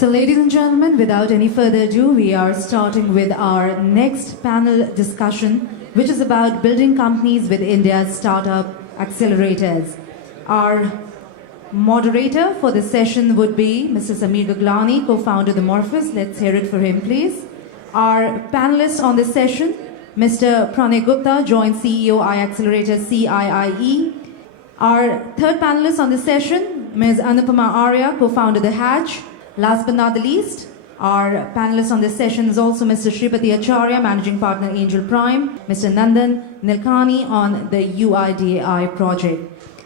So ladies and gentlemen, without any further ado, we are starting with our next panel discussion, which is about building companies with India's startup accelerators. Our moderator for this session would be Mr. Samir Gaglani, co-founder of the Morpheus. Let's hear it for him, please. Our panelists on this session, Mr. Pranay Gupta, Joint CEO, iAccelerator CIIE. Our third panelist on this session, Ms. Anupama Arya, co-founder of The Hatch. Last but not the least, our panelist on this session is also Mr. Shripati Acharya, Managing Partner, Angel Prime, Mr. Nandan Nilkani on the UIDAI project.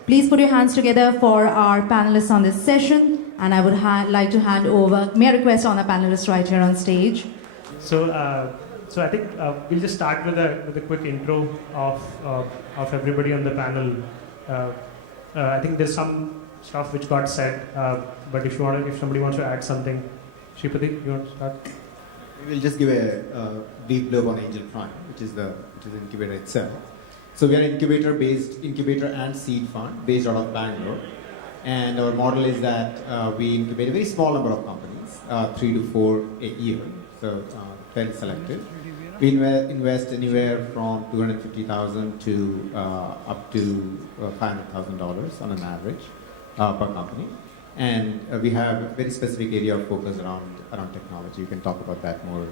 Please put your hands together for our panelists on this session, and I would like to hand over, may I request on our panelists right here on stage. So I think we'll just start with a quick intro of everybody on the panel. I think there's some stuff which got said, but if somebody wants to add something, Shripati, you want to start? We'll just give a brief blurb on Angel Prime, which is the incubator itself. So we are incubator and seed fund based out of Bangalore, and our model is that we incubate a very small number of companies, 3 to 4 a year, so fairly selective. We invest anywhere from $250,000 to up to $500,000 on an average per company, and we have a very specific area of focus around technology. You can talk about that more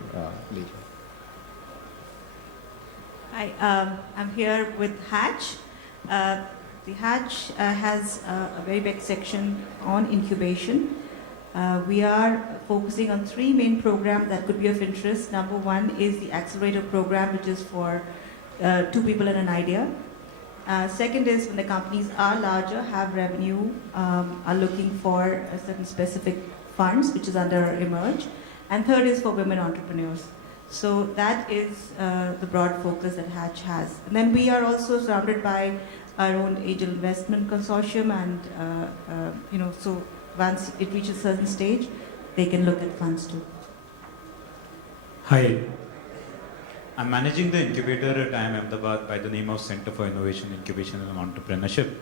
later. Hi, I'm here with Hatch. The Hatch has a very big section on incubation. We are focusing on 3 main programs that could be of interest. Number 1 is the accelerator program, which is for 2 people and an idea. Second is when the companies are larger, have revenue, are looking for certain specific funds, which is under Emerge. And third is for women entrepreneurs. So that is the broad focus that Hatch has. And then we are also surrounded by our own angel investment consortium, and so once it reaches a certain stage, they can look at funds too. Hi, I'm managing the incubator at IIM Ahmedabad by the name of Center for Innovation, Incubation and Entrepreneurship.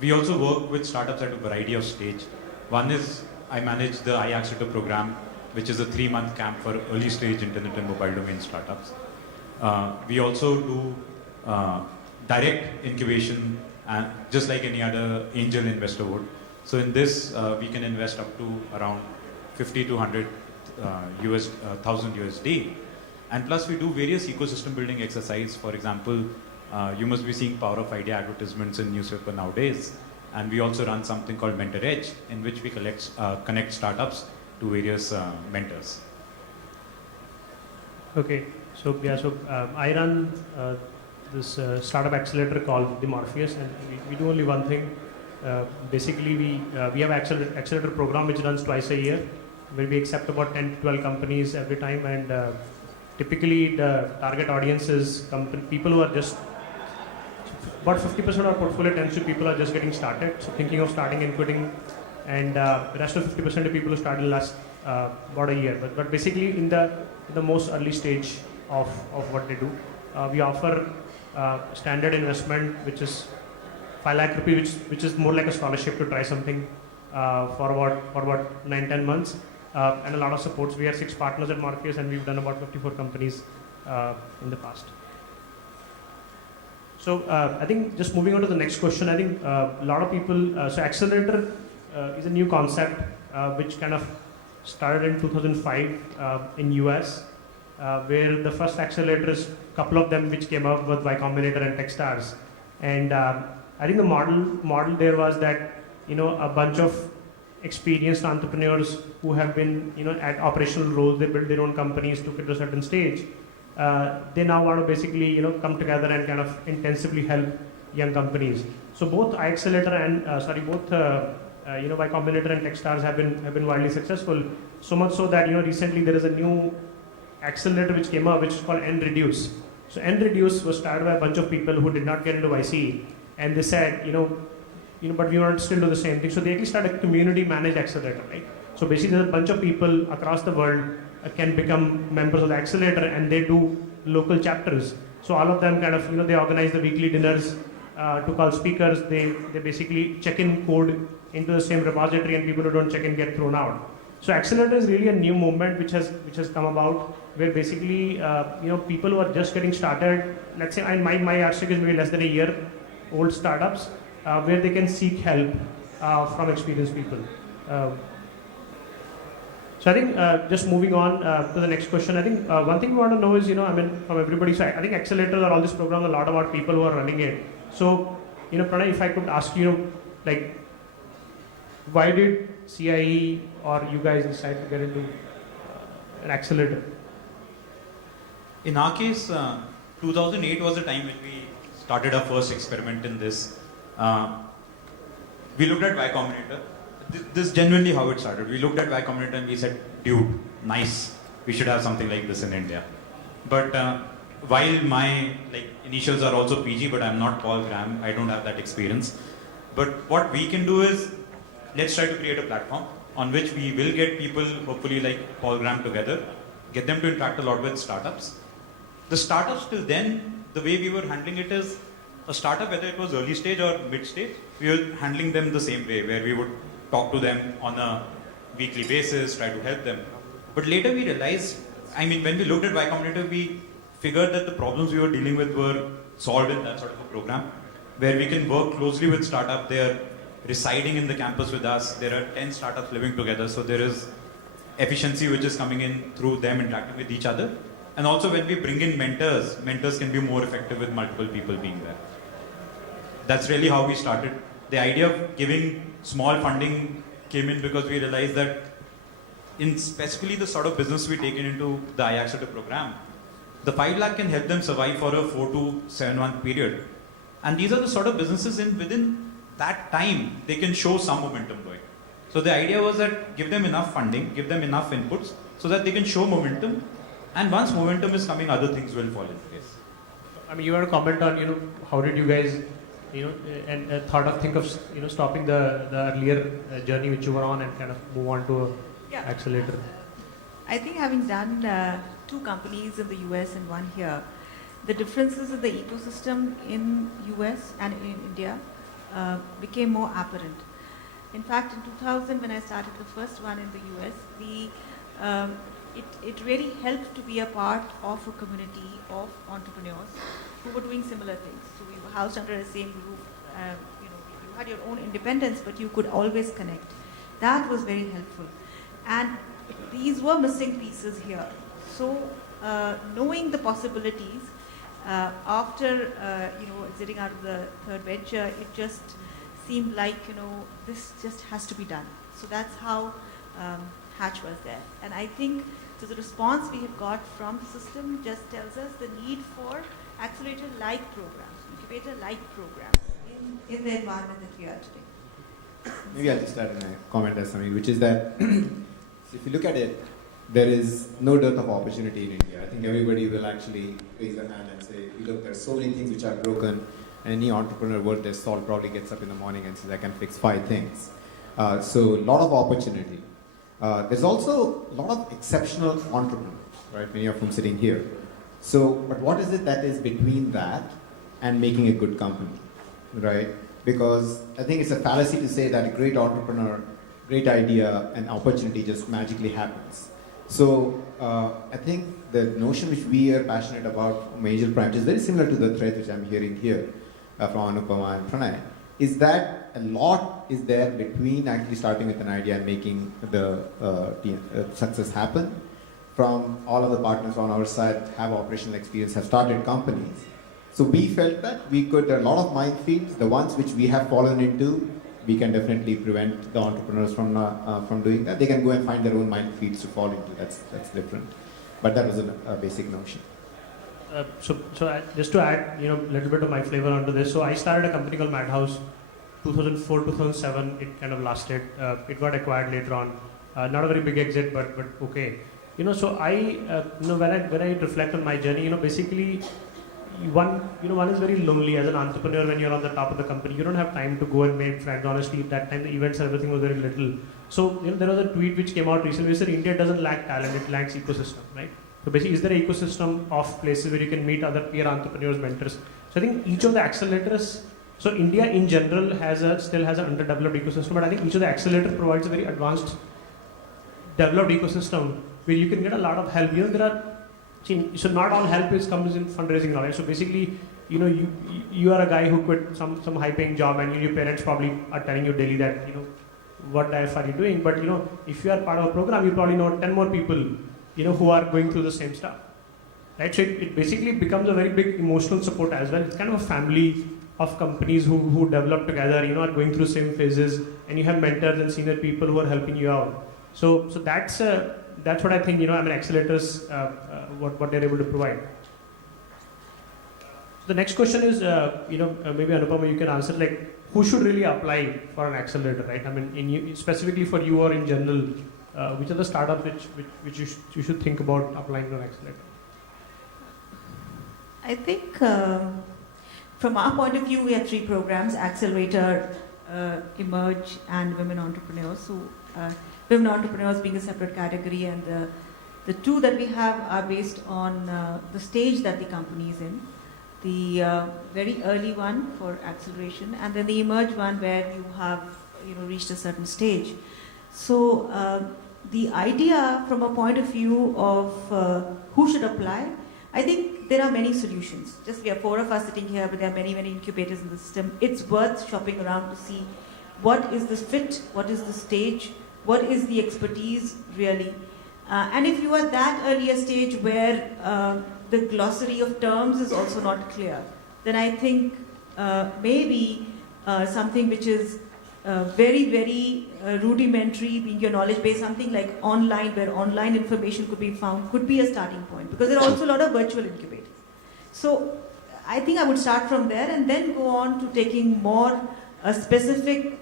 We also work with startups at a variety of stage. One is I manage the iAccelerator program, which is a 3-month camp for early stage internet and mobile domain startups. We also do direct incubation, just like any other angel investor would. So in this, we can invest up to around 50 to 100,000 USD. And plus we do various ecosystem building exercise. For example, you must be seeing Power of Idea advertisements in newspaper nowadays. And we also run something called Mentor Edge, in which we connect startups to various mentors. Okay, so I run this startup accelerator called the Morpheus, and we do only one thing. Basically, we have accelerator program which runs twice a year, where we accept about 10 to 12 companies every time, and typically the target audience is people who are just, about 50% of our portfolio tends to people who are just getting started, so thinking of starting and quitting, and the rest of 50% of people who started last about a year. But basically in the most early stage of what they do, we offer standard investment, which is 5 lakh rupees, which is more like a scholarship to try something for about 9-10 months, and a lot of supports. We have 6 partners at Morpheus, and we've done about 54 companies in the past. So I think just moving on to the next question, I think a lot of people, so accelerator is a new concept which kind of started in 2005 in US, where the first accelerators, couple of them which came out with Y Combinator and Techstars, and I think the model there was that a bunch of experienced entrepreneurs who have been at operational roles, they built their own companies, took it to a certain stage. They now want to basically come together and kind of intensively help young companies. So both iAccelerator and Y Combinator and Techstars have been widely successful. So much so that recently there is a new accelerator which came up, which is called nReduce. So nReduce was started by a bunch of people who did not get into YC, and they said, but we want to still do the same thing. So they actually started a community managed accelerator, right? So basically there's a bunch of people across the world can become members of the accelerator, and they do local chapters. So all of them kind of, they organize the weekly dinners to call speakers. They basically check in code into the same repository, and people who don't check in get thrown out. So Accelerator is really a new movement which has come about, where basically people who are just getting started, let's say, and my yardstick is maybe less than a year old startups, where they can seek help from experienced people. So I think just moving on to the next question, I think one thing we want to know is, from everybody, so I think accelerators are all these programs a lot about people who are running it. So, Pranay, if I could ask you, like, why did CIE or you guys decide to get into an accelerator? In our case, 2008 was the time when we started our first experiment in this. We looked at Y Combinator. This is genuinely how it started. We looked at Y Combinator and we said, dude, nice. We should have something like this in India. But while my initials are also PG, but I'm not Paul Graham. I don't have that experience. But what we can do is, let's try to create a platform on which we will get people, hopefully like Paul Graham, together, get them to interact a lot with startups. The startups till then, the way we were handling it is, a startup, whether it was early stage or mid stage, we were handling them the same way, where we would talk to them on a weekly basis, try to help them. But later we realized, when we looked at Y Combinator, we figured that the problems we were dealing with were solved in that sort of a program, where we can work closely with startup. They are residing in the campus with us. There are 10 startups living together, so there is efficiency which is coming in through them interacting with each other. And also when we bring in mentors can be more effective with multiple people being there. That's really how we started. The idea of giving small funding came in because we realized that in specifically the sort of business we taken into the iAccelerator program, the 5 lakh can help them survive for a 4 to 7 month period. And these are the sort of businesses within that time, they can show some momentum going. So the idea was that give them enough funding, give them enough inputs so that they can show momentum. And once momentum is coming, other things will fall in place. You want to comment on, how did you guys, think of, stopping the earlier journey which you were on and kind of move on to Yeah. accelerator? I think having done 2 companies in the US and 1 here, the differences in the ecosystem in US and in India became more apparent. In fact, in 2000, when I started the first one in the US, it really helped to be a part of a community of entrepreneurs who were doing similar things. So we were housed under the same roof. You had your own independence, but you could always connect. That was very helpful. And these were missing pieces here. So knowing the possibilities, after exiting out of the third venture, it just seemed like this just has to be done. So that's how Hatch was there. And I think the response we have got from the system just tells us the need for accelerator-like programs, incubator-like programs in the environment that we are today. Maybe I'll just add a comment there, Samir, which is that if you look at it, there is no dearth of opportunity in India. I think everybody will actually raise their hand and say, look, there are so many things which are broken. Any entrepreneur worth their salt probably gets up in the morning and says, I can fix 5 things. So a lot of opportunity. There's also a lot of exceptional entrepreneurs, right? Many of whom sitting here. So, but what is it that is between that and making a good company, right? Because I think it's a fallacy to say that a great entrepreneur, great idea, and opportunity just magically happens. So I think the notion which we are passionate about from Angel Prime, which is very similar to the thread which I'm hearing here from Anupama and Pranay, is that a lot is there between actually starting with an idea and making the success happen. From all of the partners on our side have operational experience, have started companies. So we felt that we could, there are a lot of minefields, the ones which we have fallen into, we can definitely prevent the entrepreneurs from doing that. They can go and find their own minefields to fall into. That's different. But that was a basic notion. Just to add, a little bit of my flavor onto this. So I started a company called Madhouse, 2004, 2007. It kind of lasted. It got acquired later on. Not a very big exit, but okay. So I, when I reflect on my journey, basically, one is very lonely as an entrepreneur when you're on the top of the company. You don't have time to go and make friends. Honestly, at that time the events and everything was very little. So there was a tweet which came out recently which said India doesn't lack talent, it lacks ecosystem, right? So basically, is there an ecosystem of places where you can meet other peer entrepreneurs, mentors? So I think each of the accelerators. So India in general still has an underdeveloped ecosystem, but I think each of the accelerator provides a very advanced developed ecosystem where you can get a lot of help. There are, so not all help comes in fundraising now, right? So basically, you are a guy who quit some high-paying job, and your parents probably are telling you daily that, what life are you doing? But if you are part of a program, you probably know 10 more people, who are going through the same stuff, right? So it basically becomes a very big emotional support as well. It's kind of a family of companies who develop together, are going through same phases, and you have mentors and senior people who are helping you out. So that's what I think, accelerators, what they're able to provide. The next question is, maybe Anupama, you can answer, like, who should really apply for an accelerator, right? I mean, specifically for you or in general, which are the startups which you should think about applying to an accelerator? I think from our point of view, we have 3 programs: Accelerator, Emerge, and Women Entrepreneurs. So Women Entrepreneurs being a separate category, and the 2 that we have are based on the stage that the company is in. The very early one for acceleration, and then the Emerge one where you have reached a certain stage. So the idea from a point of view of who should apply, I think there are many solutions. Just we have 4 of us sitting here, but there are many incubators in the system. It's worth shopping around to see what is the fit, what is the stage, what is the expertise really. And if you are at that earlier stage where the glossary of terms is also not clear, then I think maybe something which is very rudimentary, being your knowledge base, something like online, where online information could be found, could be a starting point, because there are also a lot of virtual incubators. So I think I would start from there and then go on to taking more specific,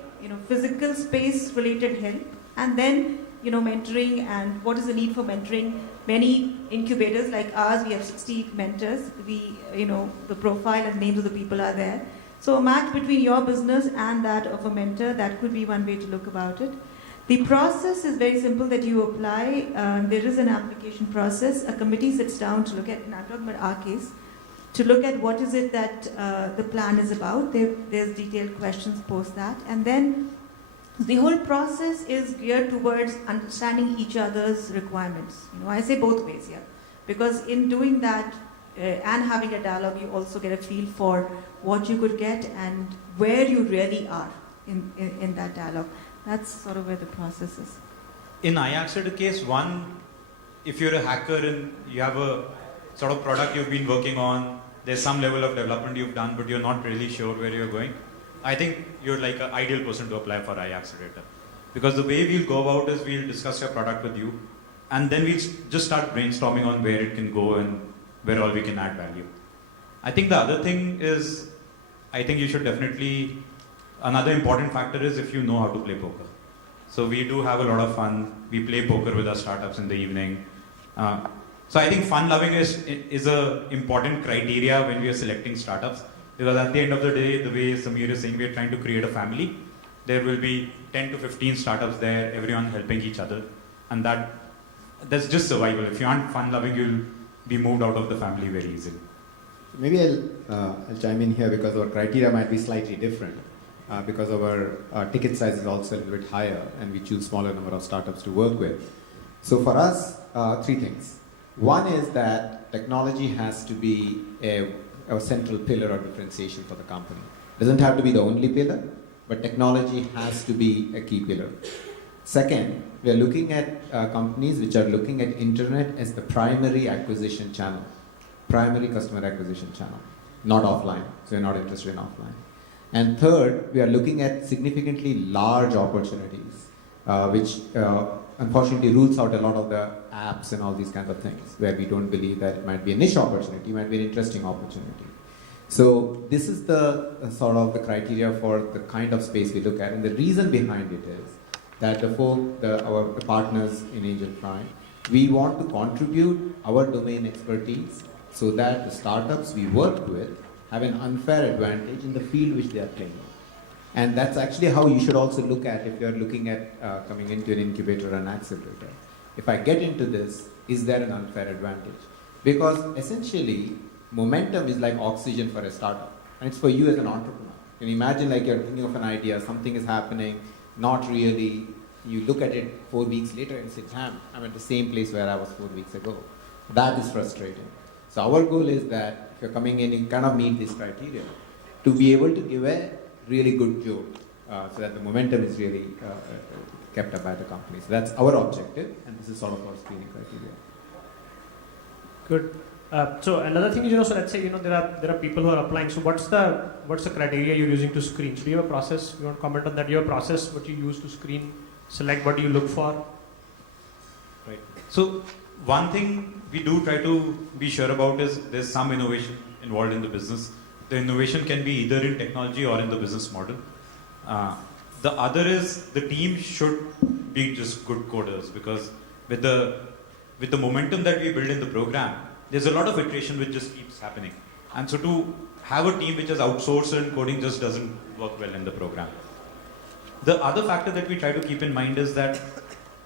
physical space related help, and then mentoring, and what is the need for mentoring. Many incubators like ours, we have 60 mentors. We, the profile and names of the people are there. So a match between your business and that of a mentor, that could be one way to look about it. The process is very simple, that you apply. There is an application process. A committee sits down to look at, and I'm talking about our case, to look at what is it that the plan is about. There's detailed questions post that. And then the whole process is geared towards understanding each other's requirements. I say both ways here, because in doing that and having a dialogue, you also get a feel for what you could get and where you really are in that dialogue. That's sort of where the process is. In iAccelerator case, one, if you're a hacker and you have a sort of product you've been working on, there's some level of development you've done, but you're not really sure where you're going, I think you're like an ideal person to apply for iAccelerator. Because the way we'll go about is we'll discuss your product with you, and then we'll just start brainstorming on where it can go and where all we can add value. I think the other thing is, I think you should definitely, another important factor is if you know how to play poker. So we do have a lot of fun. We play poker with our startups in the evening. So I think fun loving is a important criteria when we are selecting startups. Because at the end of the day, the way Samir is saying, we are trying to create a family. There will be 10 to 15 startups there, everyone helping each other. And that's just survival. If you aren't fun loving, you'll be moved out of the family very easily. Maybe I'll chime in here, because our criteria might be slightly different. Because our ticket size is also a little bit higher, and we choose smaller number of startups to work with. So for us, 3 things. One is that technology has to be a central pillar of differentiation for the company. It doesn't have to be the only pillar, but technology has to be a key pillar. Second, we are looking at companies which are looking at internet as the primary acquisition channel, primary customer acquisition channel, not offline. So we're not interested in offline. And third, we are looking at significantly large opportunities, which unfortunately rules out a lot of the apps and all these kinds of things, where we don't believe that it might be a niche opportunity, it might be an interesting opportunity. So this is the sort of the criteria for the kind of space we look at. And the reason behind it is that our partners in Angel Prime, we want to contribute our domain expertise so that the startups we work with have an unfair advantage in the field which they are playing. And that's actually how you should also look at if you're looking at coming into an incubator or an accelerator. If I get into this, is there an unfair advantage? Because essentially, momentum is like oxygen for a startup, and it's for you as an entrepreneur. You can imagine like you're thinking of an idea, something is happening, not really you look at it 4 weeks later and say, damn, I'm at the same place where I was 4 weeks ago. That is frustrating. So our goal is that if you're coming in, you kind of meet this criteria to be able to give a really good joke so that the momentum is really kept up by the company. So that's our objective, and this is sort of our screening criteria. Good. So another thing is, so let's say, there are people who are applying. So what's the criteria you're using to screen? So do you have a process? You want to comment on that? Do you have a process what you use to screen, select what do you look for? Right. So one thing we do try to be sure about is there's some innovation involved in the business. The innovation can be either in technology or in the business model. The other is the team should be just good coders, because with the momentum that we build in the program, there's a lot of iteration which just keeps happening. And so to have a team which is outsourced in coding just doesn't work well in the program. The other factor that we try to keep in mind is that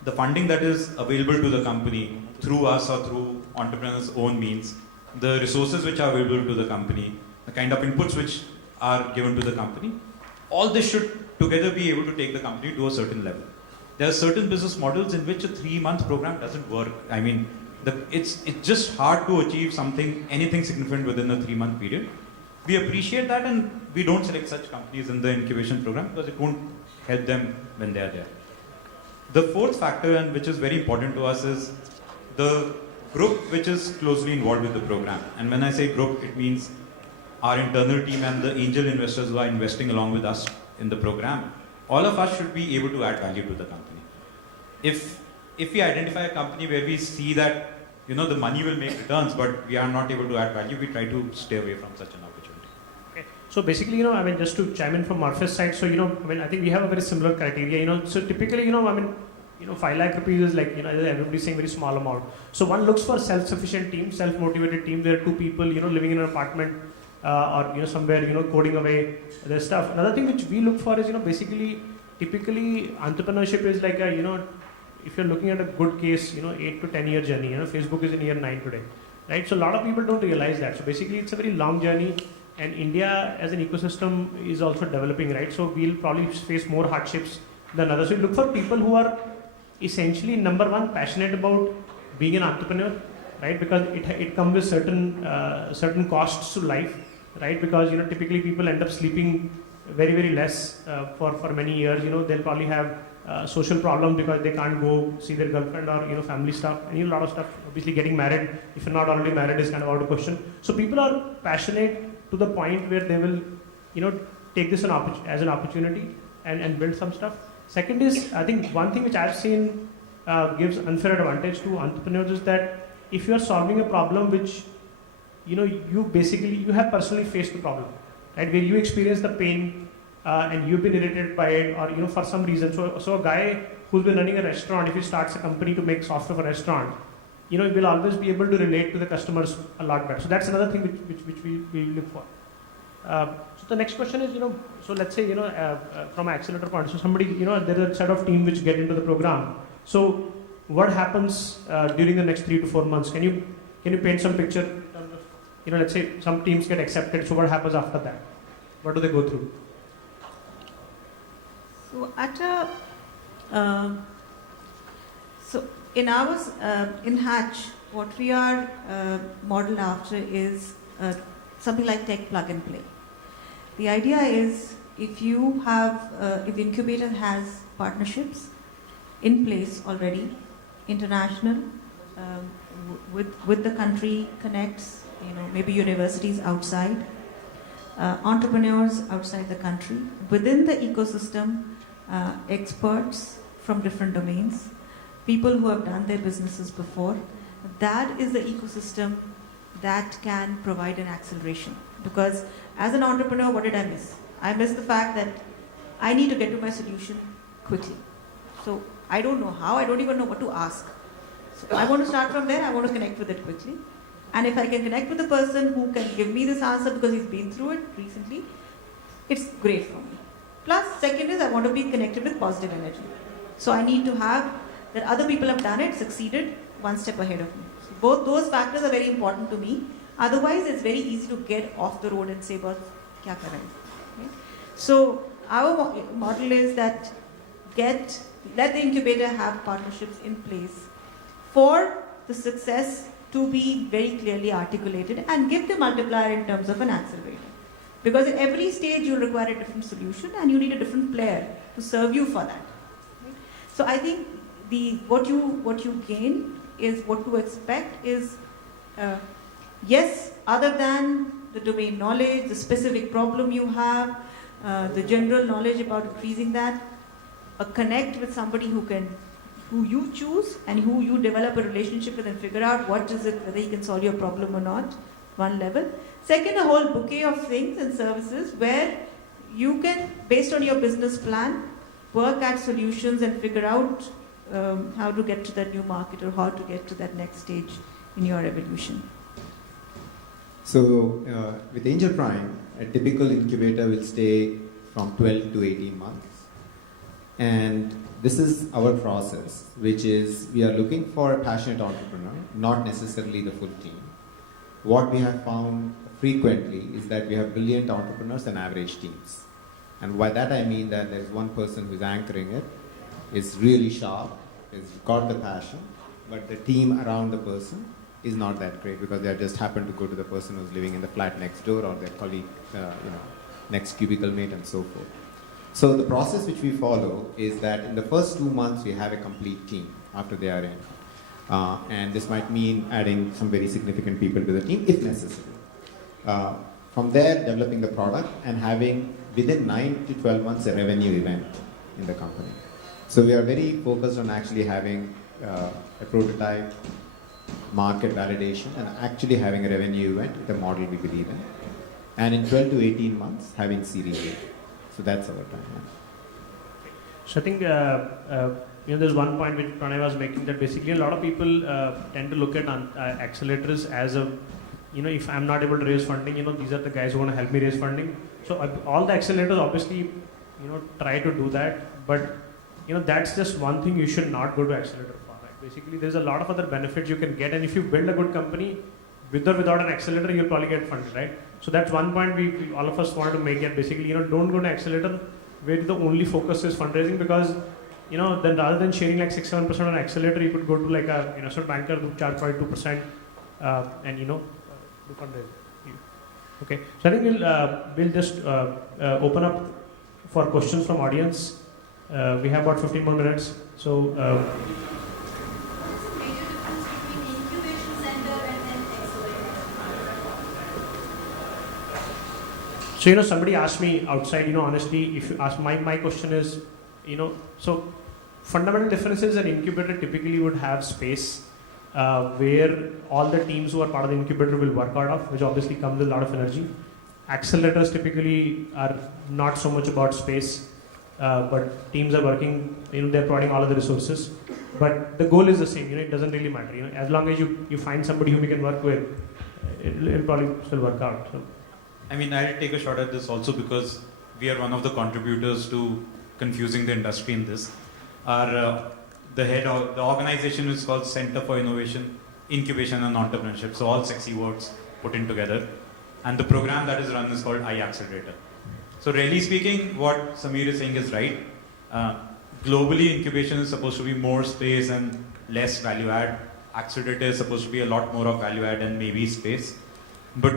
the funding that is available to the company through us or through entrepreneurs' own means, the resources which are available to the company, the kind of inputs which are given to the company, all this should together be able to take the company to a certain level. There are certain business models in which a 3-month program doesn't work. I mean, it's just hard to achieve anything significant within a 3-month period. We appreciate that, and we don't select such companies in the incubation program because it won't help them when they are there. The fourth factor, and which is very important to us, is the group which is closely involved with the program. And when I say group, it means our internal team and the angel investors who are investing along with us in the program. All of us should be able to add value to the company. If we identify a company where we see that the money will make returns, but we are not able to add value, we try to stay away from such an opportunity. Okay. So basically, just to chime in from Marfis side, so I think we have a very similar criteria. So typically, 5 lakh rupees is like everybody's saying very small amount. So one looks for self-sufficient team, self-motivated team. There are 2 people living in an apartment or somewhere coding away their stuff. Another thing which we look for is basically typically entrepreneurship is like a if you're looking at a good case, 8 to 10 year journey. Facebook is in year 9 today, right? So a lot of people don't realize that. So basically, it's a very long journey, and India as an ecosystem is also developing, right? So we'll probably face more hardships than others. So we look for people who are essentially, number one, passionate about being an entrepreneur, right? Because it comes with certain costs to life, right? Because typically people end up sleeping very, very less for many years. They'll probably have social problems because they can't go see their girlfriend or family stuff, and a lot of stuff. Obviously, getting married, if you're not already married, is kind of out of question. So people are passionate to the point where they will take this as an opportunity and build some stuff. Second is, I think one thing which I've seen gives unfair advantage to entrepreneurs is that if you are solving a problem which you have personally faced the problem, right, where you experience the pain and you've been irritated by it, or for some reason. So a guy who's been running a restaurant, if he starts a company to make software for a restaurant, will always be able to relate to the customers a lot better. So that's another thing which we look for. So the next question is, so let's say, from an accelerator point, so somebody, there's a set of team which get into the program. So what happens during the next 3 to 4 months? Can you paint some picture in terms of, let's say some teams get accepted. So what happens after that? What do they go through? So in ours, in Hatch, what we are modeled after is something like tech plug and play. The idea is if the incubator has partnerships in place already, international, with the country connects, maybe universities outside, entrepreneurs outside the country, within the ecosystem, experts from different domains, people who have done their businesses before. That is the ecosystem that can provide an acceleration. Because as an entrepreneur, what did I miss? I missed the fact that I need to get to my solution quickly. So I don't know how, I don't even know what to ask. So I want to start from there, I want to connect with it quickly. And if I can connect with the person who can give me this answer because he's been through it recently, it's great for me. Plus, second is I want to be connected with positive energy. So I need to have that other people have done it, succeeded, one step ahead of me. So both those factors are very important to me. Otherwise, it's very easy to get off the road and say, "But kya kar rahe hain?" Okay? So our model is that let the incubator have partnerships in place for the success to be very clearly articulated and give the multiplier in terms of an accelerator. Because at every stage you require a different solution and you need a different player to serve you for that. Right? So I think what you gain is what to expect is, yes, other than the domain knowledge, the specific problem you have, the general knowledge about increasing that, a connect with somebody who you choose and who you develop a relationship with and figure out what is it, whether he can solve your problem or not, one level. Second, a whole bouquet of things and services where you can, based on your business plan, work at solutions and figure out how to get to that new market or how to get to that next stage in your evolution. So with Angel Prime, a typical incubator will stay from 12 to 18 months. And this is our process, which is we are looking for a passionate entrepreneur, not necessarily the full team. What we have found frequently is that we have brilliant entrepreneurs and average teams. And by that I mean that there's one person who's anchoring it, is really sharp, has got the passion, but the team around the person is not that great because they just happen to go to the person who's living in the flat next door or their colleague, next cubicle mate and so forth. So the process which we follow is that in the first 2 months we have a complete team after they are in. And this might mean adding some very significant people to the team if necessary. From there, developing the product and having within 9 to 12 months a revenue event in the company. So we are very focused on actually having a prototype, market validation, and actually having a revenue event with a model we believe in. And in 12 to 18 months, having Series A. So that's our timeline. So I think there's one point which Pranay was making, that basically a lot of people tend to look at accelerators as a, if I'm not able to raise funding, these are the guys who want to help me raise funding. So all the accelerators obviously, try to do that, but that's just one thing you should not go to accelerator for. Right? Basically, there's a lot of other benefits you can get, and if you build a good company, with or without an accelerator, you'll probably get funded, right? So that's one point we all of us wanted to make it. Basically, don't go to accelerator where the only focus is fundraising, because then rather than sharing like 6-7% on accelerator, you could go to like a investment banker who charge probably 2% and do fundraising. Okay, so I think we'll just open up for questions from audience. We have about 15 more minutes, so. What's the major difference between incubation center and an accelerator? So somebody asked me outside, honestly, if you ask my question is, so fundamental differences, an incubator typically would have space where all the teams who are part of the incubator will work out of, which obviously comes with a lot of energy. Accelerators typically are not so much about space, but teams are working, they're providing all of the resources. But the goal is the same, it doesn't really matter. As long as you find somebody whom you can work with, it'll probably still work out. So. I mean, I'll take a shot at this also because we are one of the contributors to confusing the industry in this. The organization is called Center for Innovation, Incubation and Entrepreneurship. So all sexy words put in together. And the program that is run is called iAccelerator. So really speaking, what Samir is saying is right. Globally, incubation is supposed to be more space and less value add. Accelerator is supposed to be a lot more of value add and maybe space. But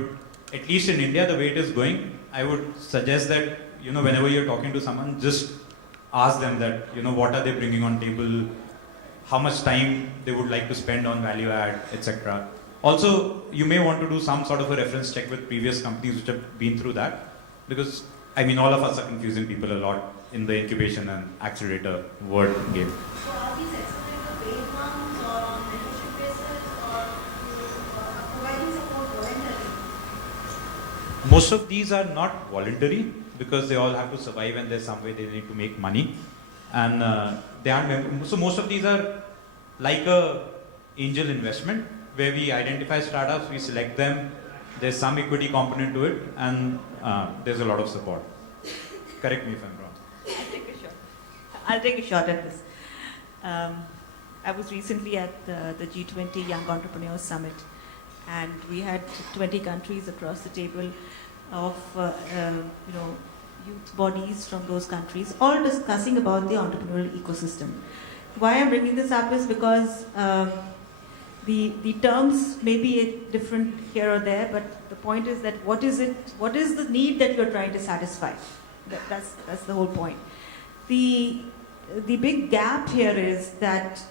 at least in India, the way it is going, I would suggest that, whenever you're talking to someone, just ask them that, what are they bringing on table, how much time they would like to spend on value add, etc. Also, you may want to do some sort of a reference check with previous companies which have been through that, because, all of us are confusing people a lot in the incubation and accelerator word game. So are these accelerator paid ones or on membership basis or providing support voluntarily? Most of these are not voluntary because they all have to survive and there's some way they need to make money. And they aren't so most of these are like a angel investment where we identify startups, we select them, there's some equity component to it, and there's a lot of support. Correct me if I'm wrong. I'll take a shot at this. I was recently at the G20 Young Entrepreneurs Summit, and we had 20 countries across the table of youth bodies from those countries, all discussing about the entrepreneurial ecosystem. Why I'm bringing this up is because the terms may be different here or there, but the point is that what is the need that you're trying to satisfy? That's the whole point. The big gap here is that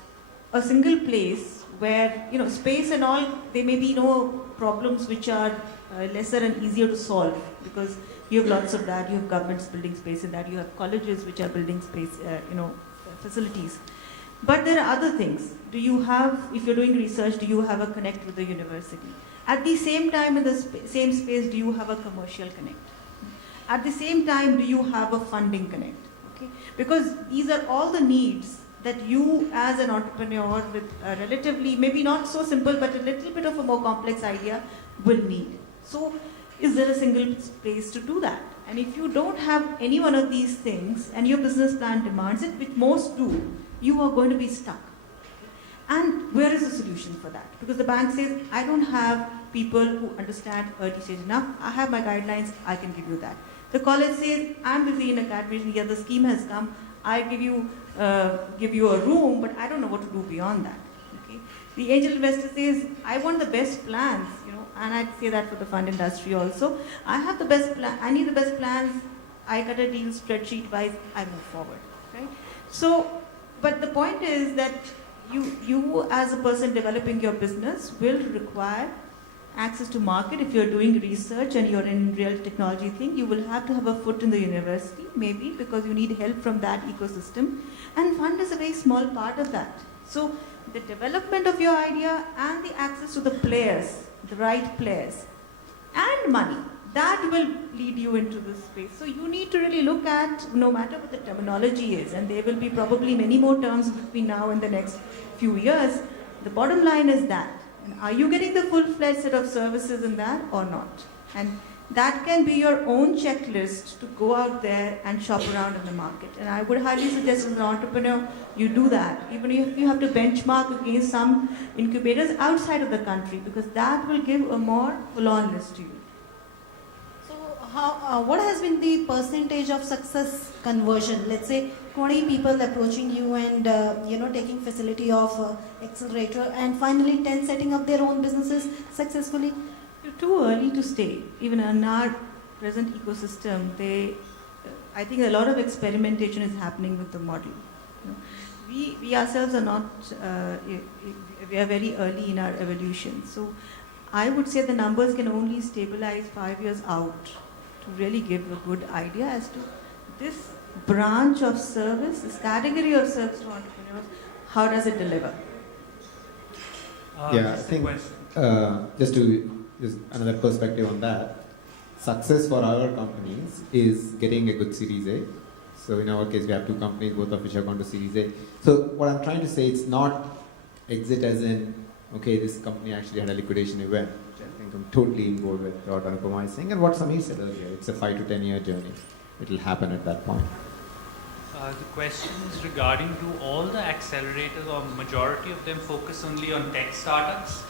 a single place where, space and all, there may be no problems which are lesser and easier to solve, because you have lots of that. You have governments building space in that. You have colleges which are building space, facilities. But there are other things. Do you have, if you're doing research, do you have a connect with the university? At the same time, in the same space, do you have a commercial connect? At the same time, do you have a funding connect? Okay? Because these are all the needs that you as an entrepreneur with a relatively, maybe not so simple, but a little bit of a more complex idea will need. So, is there a single place to do that? And if you don't have any one of these things and your business plan demands it, which most do, you are going to be stuck. And where is the solution for that? Because the bank says, I don't have people who understand early stage enough. I have my guidelines, I can give you that. The college says, I'm busy in academia, yeah, the scheme has come, I give you a room, but I don't know what to do beyond that. Okay? The angel investor says, I want the best plans, and I'd say that for the fund industry also. I have the best plan, I need the best plans, I cut a deal spreadsheet wise, I move forward. Right? So, but the point is that you as a person developing your business will require access to market. If you're doing research and you're in real technology thing, you will have to have a foot in the university, maybe, because you need help from that ecosystem. And fund is a very small part of that. So the development of your idea and the access to the players, the right players, and money, that will lead you into this space. So you need to really look at, no matter what the terminology is, and there will be probably many more terms between now and the next few years, the bottom line is that. And are you getting the full-fledged set of services in that or not? And that can be your own checklist to go out there and shop around in the market. And I would highly suggest as an entrepreneur, you do that. Even if you have to benchmark against some incubators outside of the country, because that will give a more full-on list to you. So, what has been the percentage of success conversion? Let's say 20 people approaching you and taking facility of accelerator, and finally 10 setting up their own businesses successfully. You're too early to stay. Even in our present ecosystem, I think a lot of experimentation is happening with the model. We ourselves are not. We are very early in our evolution. So, I would say the numbers can only stabilize 5 years out to really give a good idea as to this branch of service, this category of service to entrepreneurs, how does it deliver? Yeah, I think just another perspective on that. Success for our companies is getting a good Series A. So in our case, we have two companies, both of which have gone to Series A. So what I'm trying to say, it's not exit as in, okay, this company actually had a liquidation event, which I think I'm totally involved with what Anupama is saying, and what Samir said earlier. It's a 5 to 10 year journey. It will happen at that point. The question is regarding, do all the accelerators or majority of them focus only on tech startups,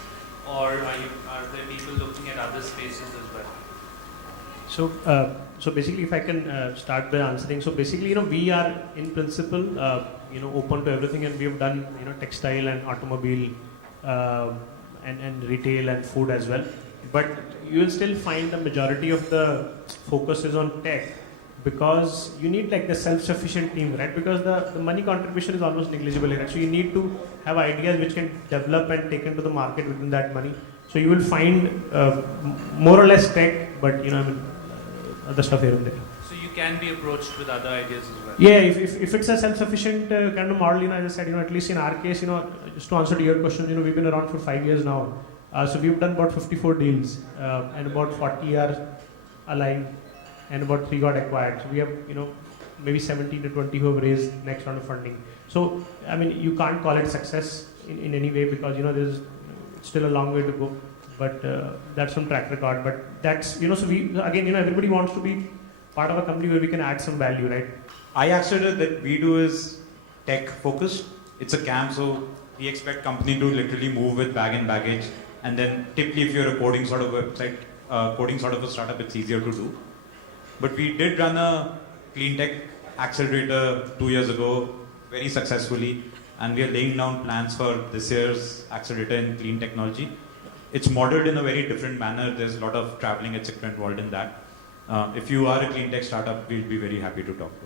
or are there people looking at other spaces as well? So basically, if I can start by answering. So basically, we are in principle, open to everything, and we have done, textile and automobile, and retail and food as well. But you will still find the majority of the focus is on tech, because you need like the self-sufficient team, right? Because the money contribution is almost negligible, right? So you need to have ideas which can develop and take into the market within that money. So you will find more or less tech, but other stuff here and there. So you can be approached with other ideas as well. Yeah, if it's a self-sufficient kind of model, as I said, at least in our case, just to answer to your question, we've been around for 5 years now. So we've done about 54 deals, and about 40 are aligned, and about 3 got acquired. So we have, maybe 17 to 20 who have raised next round of funding. So, you can't call it success in any way, because, there's still a long way to go. But that's some track record. But that's, so we, again, everybody wants to be part of a company where we can add some value, right? iAccelerator that we do is tech focused. It's a camp, so we expect company to literally move with bag and baggage. And then typically if you're a coding sort of website, coding sort of a startup, it's easier to do. But we did run a clean tech accelerator 2 years ago, very successfully, and we are laying down plans for this year's accelerator in clean technology. It's modeled in a very different manner. There's a lot of traveling, etc. involved in that. If you are a clean tech startup, we'll be very happy to talk to.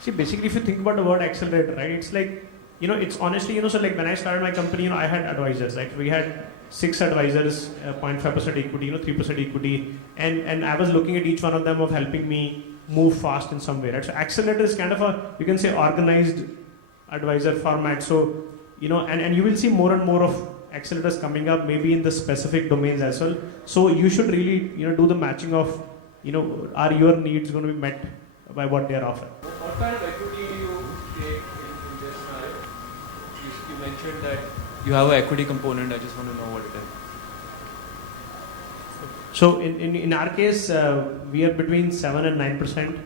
See, basically, if you think about the word accelerator, right, it's like, it's honestly, so like when I started my company, I had advisors, right? We had 6 advisors, 0.5% equity, 3% equity, and I was looking at each one of them of helping me move fast in some way, right? So accelerator is kind of a, you can say, organized advisor format. So, and you will see more and more of accelerators coming up, maybe in the specific domains as well. So you should really, do the matching of, are your needs going to be met by what they are offering? What kind of equity do you take in this? You mentioned that you have an equity component. I just want to know what it is. So in our case, we are between 7 and 9%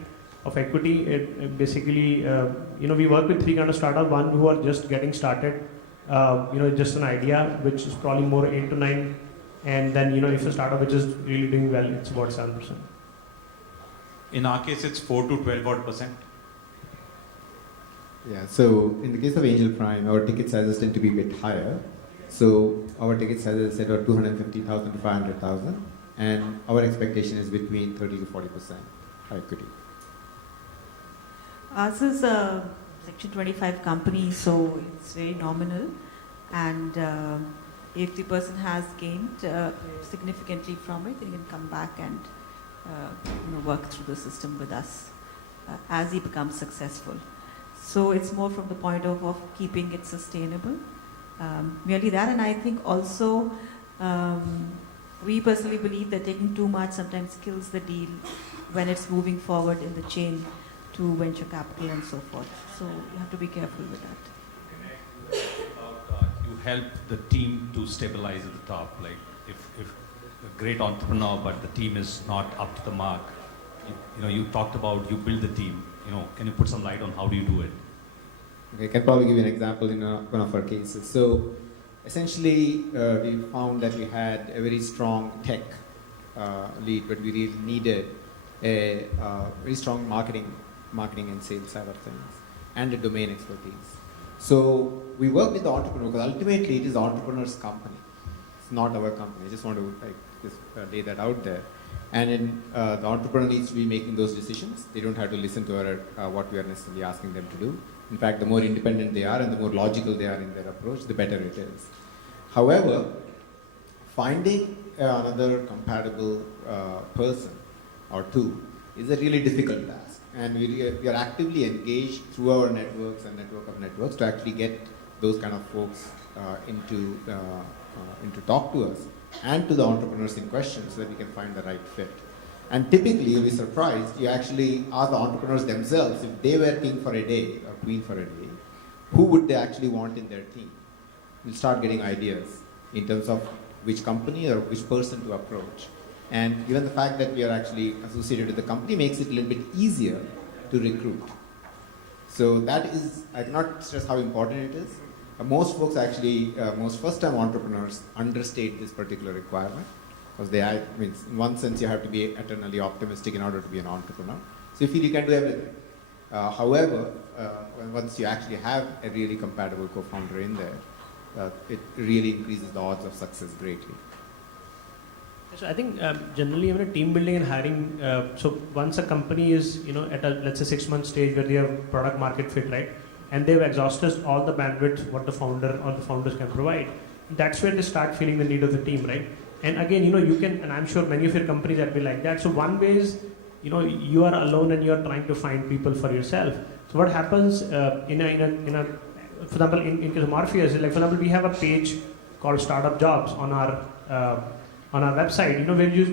of equity. It basically, we work with 3 kind of startups. One who are just getting started, just an idea, which is probably more 8 to 9. And then, if a startup which is really doing well, it's about 7%. In our case, it's 4 to 12%. Yeah, so in the case of Angel Prime, our ticket sizes tend to be a bit higher. So our ticket sizes are 250,000 to 500,000, and our expectation is between 30 to 40% equity. Ours is a Section 25 company, so it's very nominal, and if the person has gained significantly from it, then he can come back and work through the system with us as he becomes successful. So it's more from the point of keeping it sustainable. Merely that, and I think also we personally believe that taking too much sometimes kills the deal when it's moving forward in the chain to venture capital and so forth. So you have to be careful with that. You help the team to stabilize at the top. Like if a great entrepreneur, but the team is not up to the mark. You talked about you build the team. Can you put some light on how do you do it? Okay, I can probably give you an example in one of our cases. So essentially, we found that we had a very strong tech lead, but we really needed a very strong marketing and sales side of things, and a domain expertise. So we work with the entrepreneur because ultimately it is the entrepreneur's company. It's not our company. I just want to lay that out there. And the entrepreneur needs to be making those decisions. They don't have to listen to what we are necessarily asking them to do. In fact, the more independent they are and the more logical they are in their approach, the better it is. However, finding another compatible person or two is a really difficult task. And we are actively engaged through our networks and network of networks to actually get those kind of folks into talk to us and to the entrepreneurs in question so that we can find the right fit. And typically, you'll be surprised, you actually ask the entrepreneurs themselves, if they were king for a day or queen for a day, who would they actually want in their team? You'll start getting ideas in terms of which company or which person to approach. And given the fact that we are actually associated with the company makes it a little bit easier to recruit. So that is, I cannot stress how important it is. Most folks actually, most first-time entrepreneurs understate this particular requirement because in one sense you have to be eternally optimistic in order to be an entrepreneur. So you feel you can do everything. However, once you actually have a really compatible co-founder in there, it really increases the odds of success greatly. So I think generally team building and hiring, so once a company is at a let's say 6 month stage where they have product market fit, right, and they've exhausted all the bandwidth what the founder or the founders can provide, that's where they start feeling the need of the team, right? And again, you can, and I'm sure many of your companies that be like that. So one way is, you are alone and you're trying to find people for yourself. So what happens in a for example, in case of Morpheus, like for example, we have a page called Startup Jobs on our website,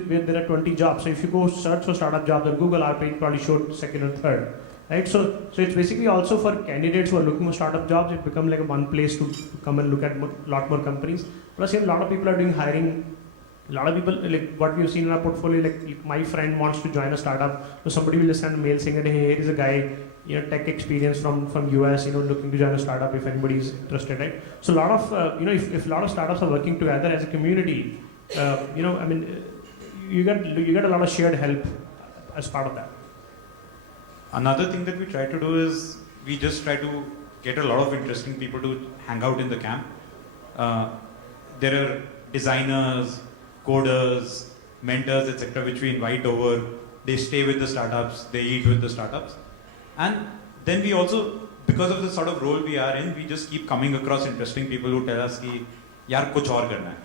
where there are 20 jobs. So if you go search for startup jobs on Google, our page probably showed second or third, right? So it's basically also for candidates who are looking for startup jobs. It becomes like one place to come and look at a lot more companies. Plus, a lot of people are doing hiring. A lot of people, like what we've seen in our portfolio, like my friend wants to join a startup, so somebody will just send a mail saying that, hey, here is a guy, tech experience from US, looking to join a startup if anybody is interested, right? So a lot of, if a lot of startups are working together as a community, you get a lot of shared help as part of that. Another thing that we try to do is we just try to get a lot of interesting people to hang out in the camp. There are designers, coders, mentors, etc., which we invite over. They stay with the startups, they eat with the startups. And then we also, because of the sort of role we are in, we just keep coming across interesting people who tell us ki, yaar kuch aur karna hai.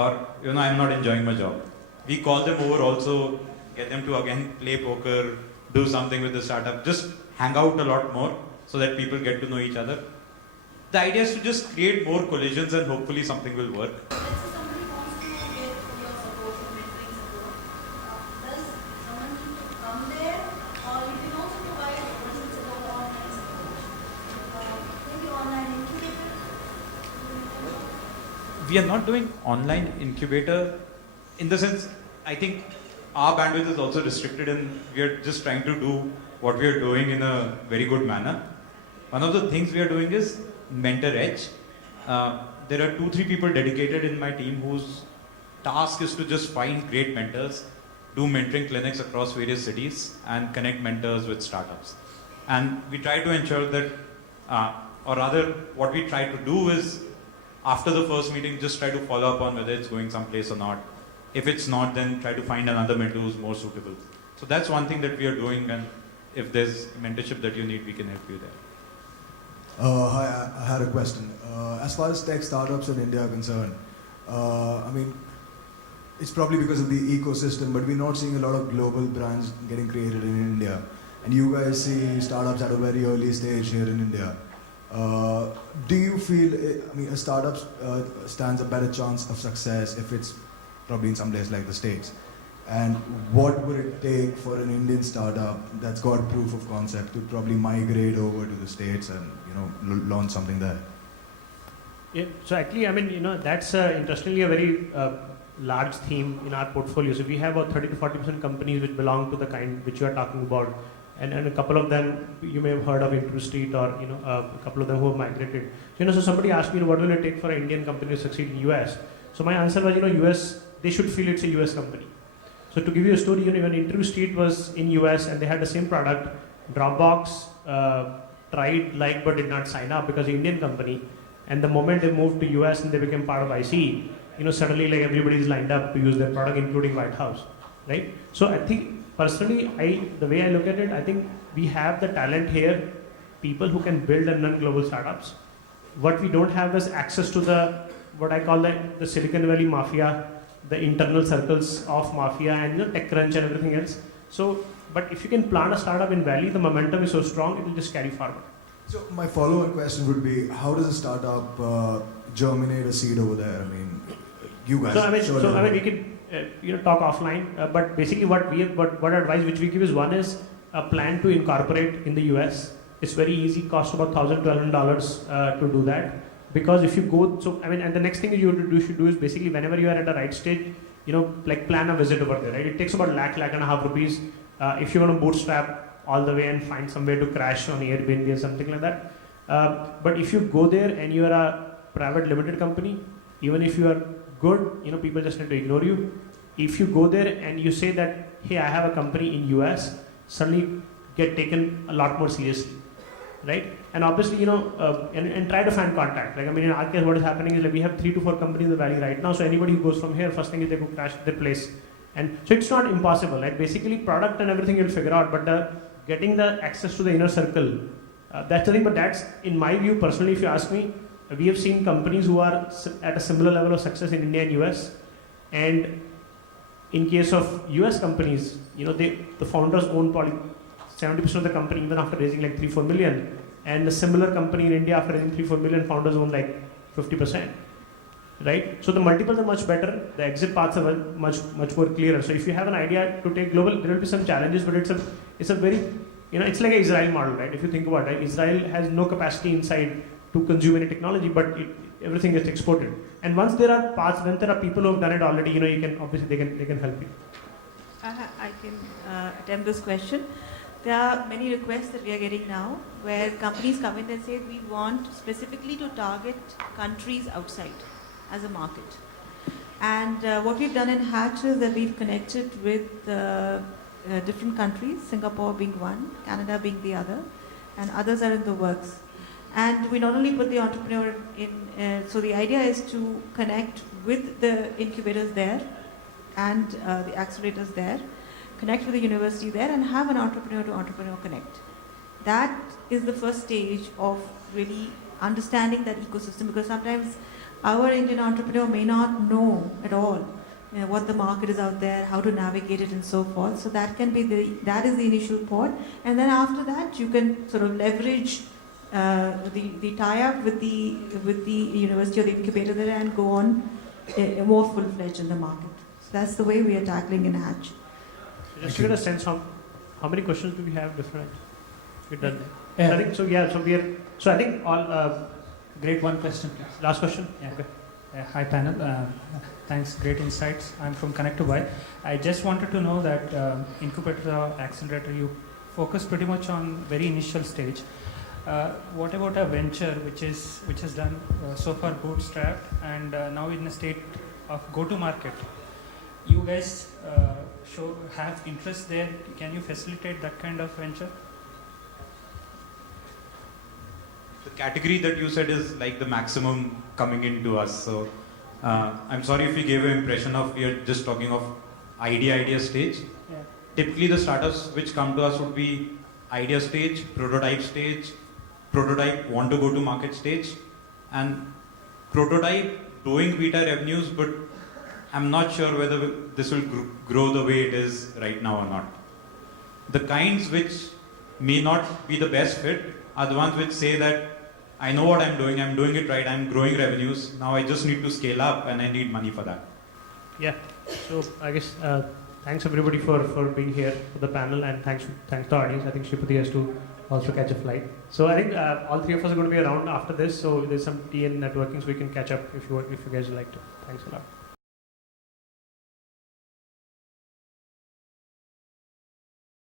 Or, you know, I'm not enjoying my job. We call them over also, get them to again play poker, do something with the startup, just hang out a lot more so that people get to know each other. The idea is to just create more collisions and hopefully something will work. Let's say somebody wants to get your support, your mentoring support. Does someone need to come there, or you can also provide mentoring support online support? Maybe online incubator? We are not doing online incubator in the sense, I think our bandwidth is also restricted and we are just trying to do what we are doing in a very good manner. One of the things we are doing is Mentor Edge. There are 2-3 people dedicated in my team whose task is to just find great mentors, do mentoring clinics across various cities and connect mentors with startups. And we try to ensure that, or rather what we try to do is after the first meeting, just try to follow up on whether it's going someplace or not. If it's not, then try to find another mentor who's more suitable. So that's one thing that we are doing, and if there's mentorship that you need, we can help you there. Hi, I had a question. As far as tech startups in India are concerned, I mean, it's probably because of the ecosystem, but we're not seeing a lot of global brands getting created in India. And you guys see startups at a very early stage here in India. Do you feel, I mean, a startup stands a better chance of success if it's probably in some place like the States? And what would it take for an Indian startup that's got proof of concept to probably migrate over to the States and, you know, launch something there? Yeah, so actually, I mean, you know, that's interestingly a very large theme in our portfolio. So we have about 30 to 40% companies which belong to the kind which you are talking about. And a couple of them, you may have heard of IntroStreet, or, you know, a couple of them who have migrated. So, you know, so somebody asked me, what will it take for an Indian company to succeed in US? So my answer was, you know, US, they should feel it's a US company. So to give you a story, you know, when IntroStreet was in US and they had the same product, Dropbox tried, but did not sign up because the Indian company. And the moment they moved to US and they became part of IC, you know, suddenly like everybody's lined up to use their product, including White House, right? So I think personally, the way I look at it, I think we have the talent here, people who can build and run global startups. What we don't have is access to what I call the Silicon Valley mafia, the internal circles of mafia, and, you know, TechCrunch and everything else. So, but if you can plant a startup in Valley, the momentum is so strong, it will just carry forward. So my follow-on question would be, how does a startup germinate a seed over there? I mean, you guys. So I mean, we can you know, talk offline. But basically, what advice which we give is, one is a plan to incorporate in the US. It's very easy, cost about $1,000-$1,200 to do that. Because if you go, so I mean, and the next thing you should do is basically whenever you are at the right stage, you know, like plan a visit over there, right? It takes about lakh and a half rupees if you want to bootstrap all the way and find somewhere to crash on Airbnb or something like that. But if you go there and you are a private limited company, even if you are good, you know, people just tend to ignore you. If you go there and you say that, hey, I have a company in US, suddenly get taken a lot more seriously, right? And obviously, you know, and try to find contact. Like, I mean, in our case, what is happening is like we have 3 to 4 companies in the Valley right now. So anybody who goes from here, first thing is they go crash their place. And so it's not impossible, right? Basically, product and everything you'll figure out, but getting the access to the inner circle, that's the thing. But that's, in my view, personally, if you ask me, we have seen companies who are at a similar level of success in India and US. And in case of US companies, you know, the founders own probably 70% of the company, even after raising like 3-4 million. And a similar company in India, after raising 3-4 million, founders own like 50%, right? So the multiples are much better. The exit paths are much more clearer. So if you have an idea to take global, there will be some challenges, but it's a very, you know, it's like an Israel model, right? If you think about it, right? Israel has no capacity inside to consume any technology, but everything gets exported. And once there are paths, when there are people who have done it already, you know, you can obviously they can help you. I can attempt this question. There are many requests that we are getting now where companies come in and say we want specifically to target countries outside as a market. And what we've done in Hatch is that we've connected with different countries, Singapore being one, Canada being the other, and others are in the works. And we not only put the entrepreneur in, so the idea is to connect with the incubators there and the accelerators there, connect with the university there, and have an entrepreneur to entrepreneur connect. That is the first stage of really understanding that ecosystem, because sometimes our Indian entrepreneur may not know at all what the market is out there, how to navigate it, and so forth. So that can be that is the initial port, and then after that you can sort of leverage the tie-up with the university or the incubator there and go on more full-fledged in the market. So that's the way we are tackling in Hatch. Just to get a sense, how many questions do we have different? We're done. Yeah. I think so. Yeah. So we are. So I think all. Great, one question, please. Last question. Yeah. Okay. Hi, panel. Thanks, great insights. I'm from Connect to Buy. I just wanted to know that incubator or accelerator, you focus pretty much on very initial stage. What about a venture which is done so far bootstrapped and now in a state of go-to-market? You guys have interest there. Can you facilitate that kind of venture? The category that you said is like the maximum coming into us. So I'm sorry if we gave an impression of we are just talking of idea stage. Yeah. Typically the startups which come to us would be idea stage, prototype want to go to market stage, and prototype doing beta revenues, but I'm not sure whether this will grow the way it is right now or not. The kinds which may not be the best fit are the ones which say that I know what I'm doing it right, I'm growing revenues, now I just need to scale up and I need money for that. Yeah. So I guess thanks everybody for being here for the panel, and thanks to the audience. I think Shripati has to also catch a flight. So I think all three of us are going to be around after this. So there's some tea and networking, so we can catch up if you guys would like to. Thanks a lot.